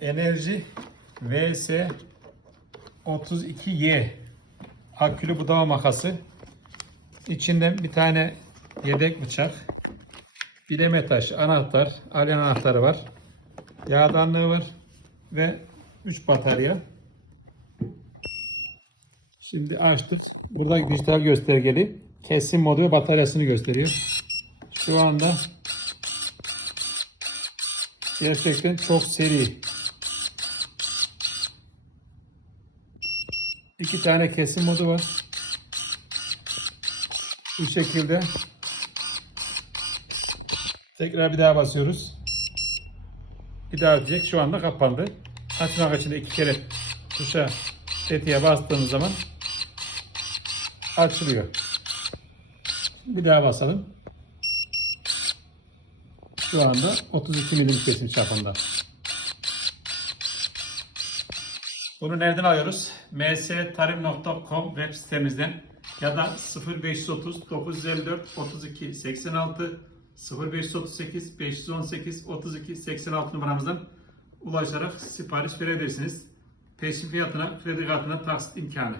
Enerji VS 32Y akülü budama makası. İçinden bir tane yedek bıçak, bileme taşı, anahtar, alyan anahtarı var. Yağdanlığı var ve 3 batarya. Şimdi açtık. Burada dijital göstergeli kesim modu ve bataryasını gösteriyor. Şu anda gerçekten çok seri. İki tane kesim modu var. Bu şekilde. Tekrar bir daha basıyoruz. Bir daha diyecek. Şu anda kapandı. Açmak için iki kere tuşa tetiğe bastığımız zaman açılıyor. Bir daha basalım. Şu anda 32 milim kesim çapında. Bunu nereden alıyoruz? mstarim.com web sitemizden ya da 0530 954 32 86 0538 518 32 86 numaramızdan ulaşarak sipariş verebilirsiniz. Peşin fiyatına, kredi kartına taksit imkanı.